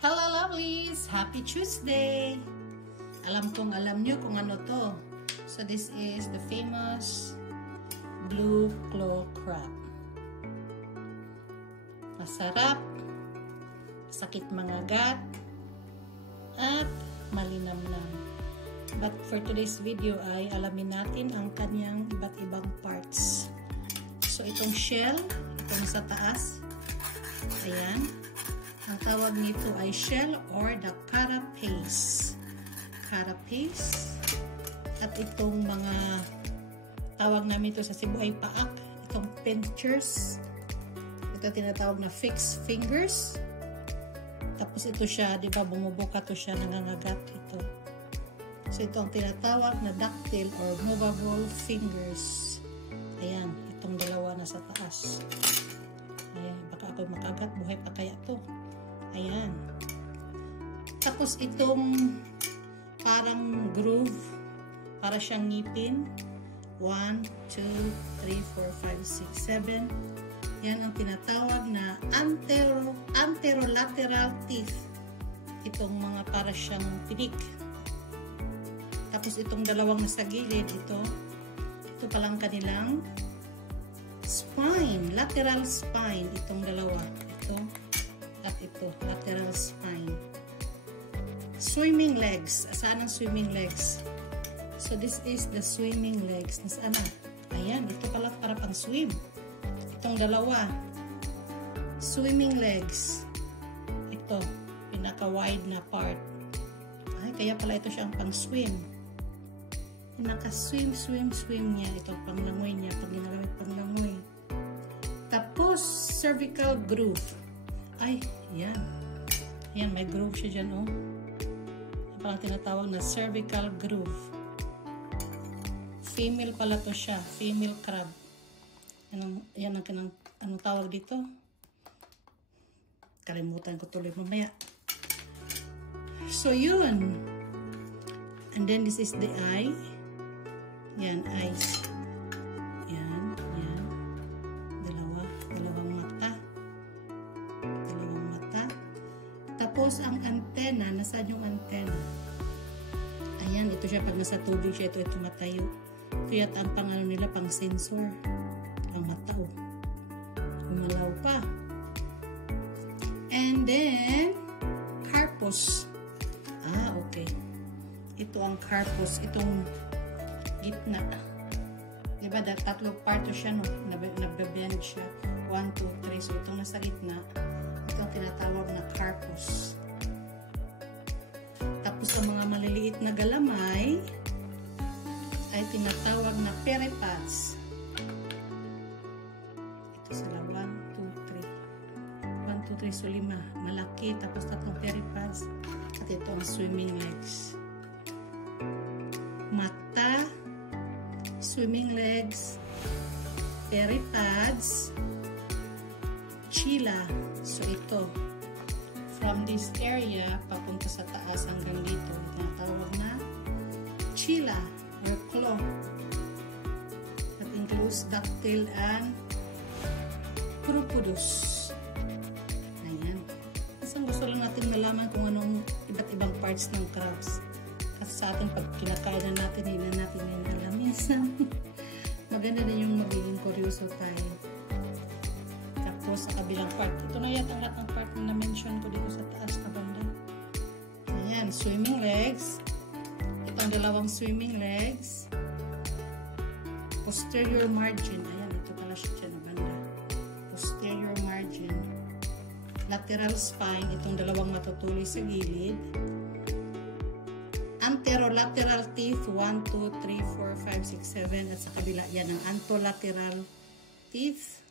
Hello lovelies! Happy Tuesday! Alam nyo kung ano to. So this is the famous blue claw crab. Masarap, sakit mangagat, at malinamnam. But for today's video ay alamin natin ang kanyang iba't ibang parts. So itong shell, itong sa taas, ayan. Ang tawag nito ay shell or the carapace. Carapace. At itong mga tawag namin ito sa Cebu ay paak. Itong pinchers. Ito tinatawag na fixed fingers. Tapos ito siya, di ba, bumubuka to siya, nangangagat ito. So ito ang tinatawag na dactyl or movable fingers. Ayan, itong dalawa na sa taas. Ayan, baka ako'y makagat, buhay pa kaya to. Ayan. Tapos itong parang groove, para siyang ngipin. 1, 2, 3, 4, 5, 6, 7. Yan ang tinatawag na anterolateral teeth. Itong mga para siyang tinik. Tapos itong dalawang nasa gilid, ito palang kanilang spine, lateral spine. Itong dalawa, ito at ito, lateral spine. Swimming legs. Saan ang swimming legs? So this is the swimming legs. Nasaan na? Ayan, ito pala para pang swim. Itong dalawa, swimming legs. Ito, pinaka-wide na part. Ay, kaya pala ito siyang pang swim. Pinaka-swim niya. Ito panglangoy niya, pag ginagamit panglangoy. Tapos, cervical groove. Ay, yan. Yan, may groove siya dyan, oh. Yan parang tinatawag na cervical groove. Female pala to siya. Female crab. Yan ang kanang, anong tawag dito? Kalimutan ko tuloy mamaya. So, yun. And then, this is the eye. Yan, eyes. Yan, yan. Dalawang mata. Tapos, ang antenna, nasaan yung antenna? Ayan, ito siya, pag nasa tubig siya, ito matayo. Kaya ang pangano nila, pang sensor. Pang mata, oh. Umalaw pa. And then, carpus. Ah, okay. Ito ang carpus, itong gitna. Diba, tatlo part siya, no? Nababend siya. 1, 2, 3. So, itong nasa gitna, itong tinatawag na carpus. Tapos sa mga maliliit na galamay ay tinatawag na peripads. Ito sila 1, 2, 3. 1, 2, 3, so 5. Malaki, tapos tatlong peripads. At ito ang swimming legs. Mata, swimming legs, peripads, chila. So ito, from this area papunta sa taas hanggang dito, tinatawag na chila or claw. That includes dactyl and crupudus. Ayan. Isang gusto lang natin malaman kung anong iba't ibang parts ng crabs. Kasi sa atin, pag kinakain na natin, hindi na natin yung alam. Minsan, maganda din yung magiging kuryoso tayo. Tapos, sa kabilang part. Ito na yata ang lahat ng part na na-mention ko dito sa taas na banda. Ayan, swimming legs. Ito ang dalawang swimming legs. Posterior margin. Ayan, ito pala siya na banda. Posterior margin. Lateral spine. Itong dalawang matutuloy sa gilid. Anterolateral teeth. 1, 2, 3, 4, 5, 6, 7. At sa kabila, yan ang antolateral teeth.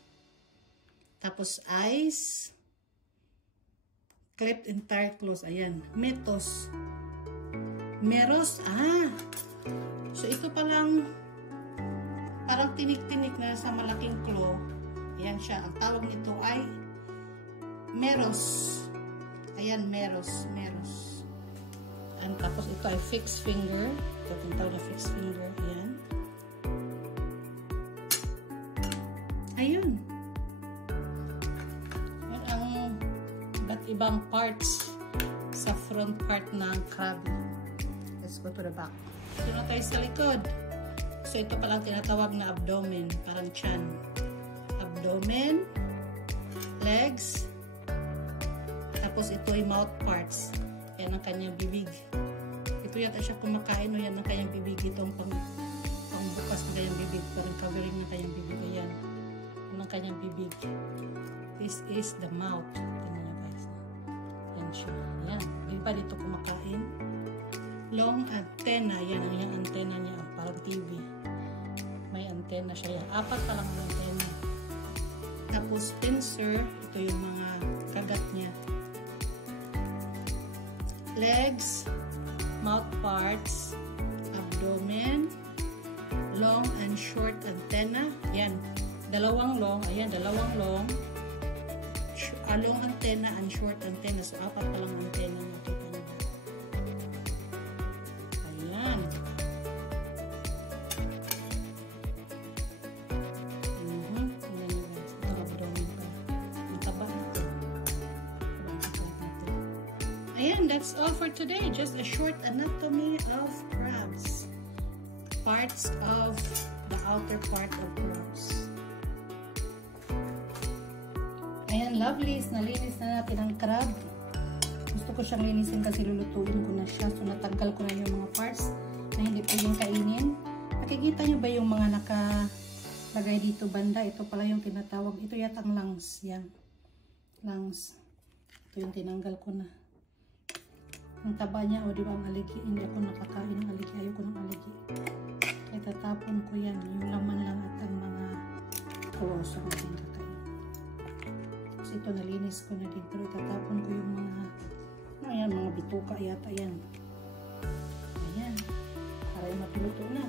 Tapos eyes, cleft entire close. Ayan, metos, meros. Ah, so ito palang parang tinik-tinik na sa malaking claw. Ayan siya. Ang tawag nito ay meros. Ayan, meros. And tapos ito ay fixed finger. Ito ang tawag na fixed finger. Ayan. Ayun. Ibang parts sa front part ng crab. Let's go to the back. Ito na tayo sa likod. So ito palang tinatawag na abdomen, parang tiyan. Abdomen, legs, tapos ito ay mouth parts. Yan ang kanyang bibig. Ito yata siya kumakain, o yan ang kanyang bibig. Itong pangbukas ng kanyang bibig, parang covering ng kanyang bibig. Ayan, yan ang kanyang bibig. This is the mouth. Tingnan nyo guys. Yan siya. Yan. Di ba dito kumakain? Long antenna. Yan ang yung antenna niya. Parang TV. May antenna siya. Yan. 4 pa lang ang antenna. Tapos pincer. Ito yung mga kagat niya. Legs. Mouth parts. Abdomen. Long and short antenna. Yan. Dalawang long. Ayan. Dalawang long. Long antenna and short antenna. So, 4 pa lang antenna natin. Ayan. Ito abdomen pa. Ang taba nito. Ayan, that's all for today. Just a short anatomy of crabs. Parts of the outer part of crabs. Ayan, lovelies. Nalinis na natin ang crab. Gusto ko siyang linisin kasi lulutuin ko na siya. So, natanggal ko na yung mga parts na hindi pwedeng kainin. Nakikita nyo ba yung mga nakalagay dito banda? Ito pala yung tinatawag. Ito yata ang lungs. Yan. Lungs. Ito yung tinanggal ko na. Ang taba niya, o diba ang aligi? Hindi ako nakakain ng aligi. Ayoko ng aligi. Kaya tatapon ko yan. Yung laman lang at ang mga kuloso ko din kakain. Ito nalinis ko na din, pero itatapon ko yung mga ayan, mga bituka yata yan. Ayan, para yung mapiluto na.